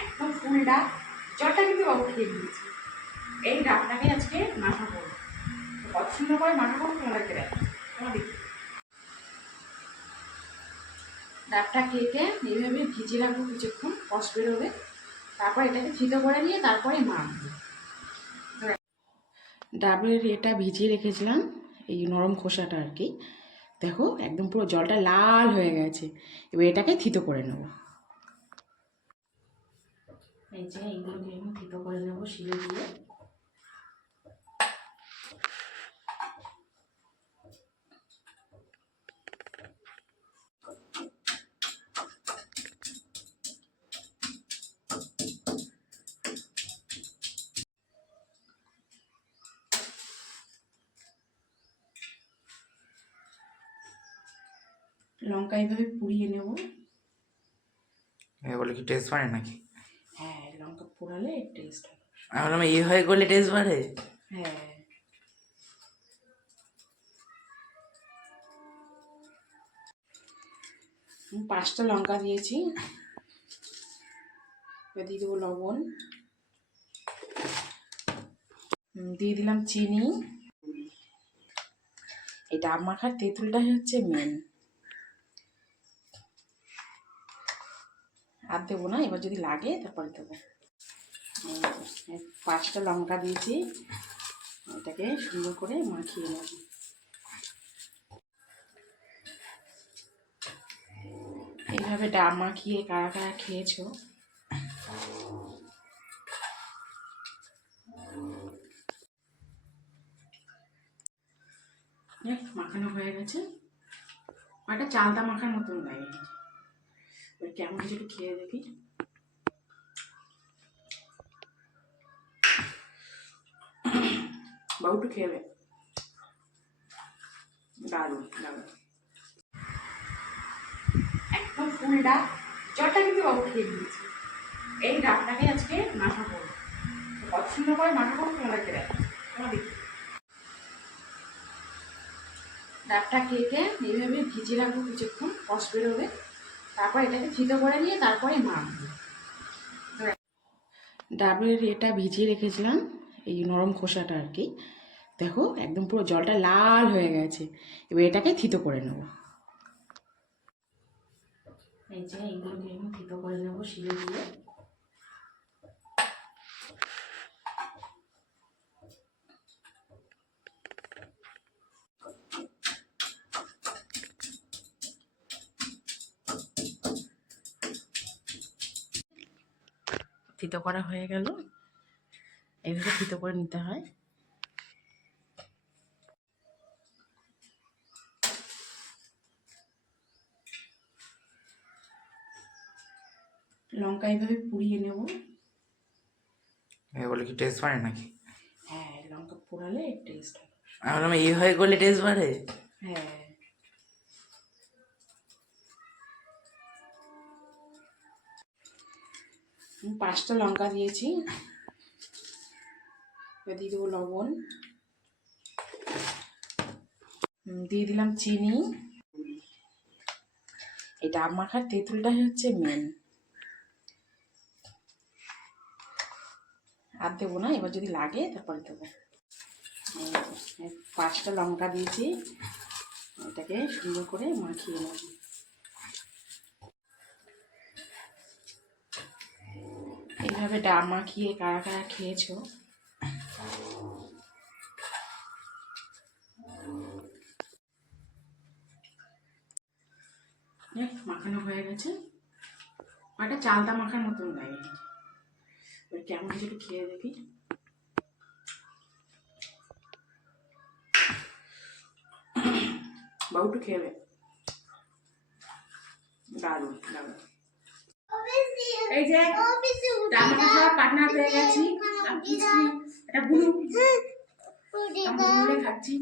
একদম ফুল ডাব। জলটা কিন্তু বাবু খেয়ে দিয়েছি। এই ডাবটাকে আজকে মাখা করবো। পছন্দ করে মাখা করবো তোমাদেরকে দেখো। তোমার দেখি ডাবটা কেটে এইভাবে ভিজিয়ে রাখবো কিছুক্ষণ, রস বেরোবে। তারপর এটাকে থিতো করে নিয়ে তারপরে মাখবো। ডাবের এটা ভিজিয়ে রেখেছিলাম, এই নরম খোসাটা আর কি। দেখো একদম পুরো জলটা লাল হয়ে গেছে। এবার এটাকে থিতো করে নেব। এই যে এইগুলোকে এখন থিতো করে নেবো শিলে দিয়ে। লঙ্কা এইভাবে পুড়িয়ে নেব। বলে কি টেস্ট বাড়ে নাকি? হ্যাঁ, লঙ্কা পোড়ালে টেস্ট হবে। আমি বললাম এই হয়ে গেলে টেস্ট বাড়ে। হ্যাঁ, 5টা লঙ্কা দিয়েছি। দিয়ে দেবো লবণ, দিয়ে দিলাম চিনি। এই ডাব মাখার তেঁতুলটাই হচ্ছে মেন। আর দেবো না, এবার যদি লাগে তারপরে দেবো। 5টা লঙ্কা দিয়েছি, এটাকে সুন্দর করে মাখিয়ে নেব। এইভাবে ডাব মাখিয়ে কারা কারা খেয়েছো? মাখানো হয়ে গেছে। একটা চালতা মাখার মতন লাগে। এবার কেমন হয়েছে একটু খেয়ে দেখি। বাবু একটু খেয়ে দেবে। দারুণ দারুণ, একদম ফুল ডাব। জলটা কিন্তু বাবু খেয়ে দিয়েছি। এই ডাবটাকে আজকে মাখা করবো। পছন্দ করে মাখা করবো তোমাদেরকে দেখো। তোমার দেখি ডাবটা কেটে এইভাবে ভিজিয়ে রাখবো কিছুক্ষণ, রস বেরোবে। তারপর এটাকে থিতো করে নিয়ে তারপরে মাখবো। ডাবের এটা ভিজিয়ে রেখেছিলাম, এই নরম খোসাটা আর কি। দেখো একদম পুরো জলটা লাল হয়ে গেছে। এবার এটাকে থিতো করে নেব। এই যে এইগুলোকে এখন থিতো করে নেবো শিলে দিয়ে। থিতো করা হয়ে গেল। এইভাবে থিতো করে নিতে হয়। লঙ্কা এইভাবে পুড়িয়ে নেব। বলে কি টেস্ট বাড়ে নাকি? হ্যাঁ, লঙ্কা পোড়ালে টেস্ট হবে। আমি বললাম এই হয়ে গেলে টেস্ট বাড়ে। হ্যাঁ, 5টা লঙ্কা দিয়েছি। এবার দিয়ে দেবো লবণ, দিয়ে দিলাম চিনি। এই ডাব মাখার তেঁতুলটাই হচ্ছে মেন। আর দেবো না, এবার যদি লাগে তারপরে দেবো। 5টা লঙ্কা দিয়েছি, এটাকে সুন্দর করে মাখিয়ে নেব। এইভাবে ডাব মাখিয়ে কারা কারা খেয়েছো? মাখানো হয়ে গেছে। একটা চালতা মাখার মতন লাগে। এবার কেমন হয়েছে একটু খেয়ে দেখি। বাবু একটু খেয়ে দেবে। দারুণ দারুণ। এই যে ডাব মাখা পার্টনার পেয়ে গেছি। এটা বুলু, আমরা খাচ্ছি।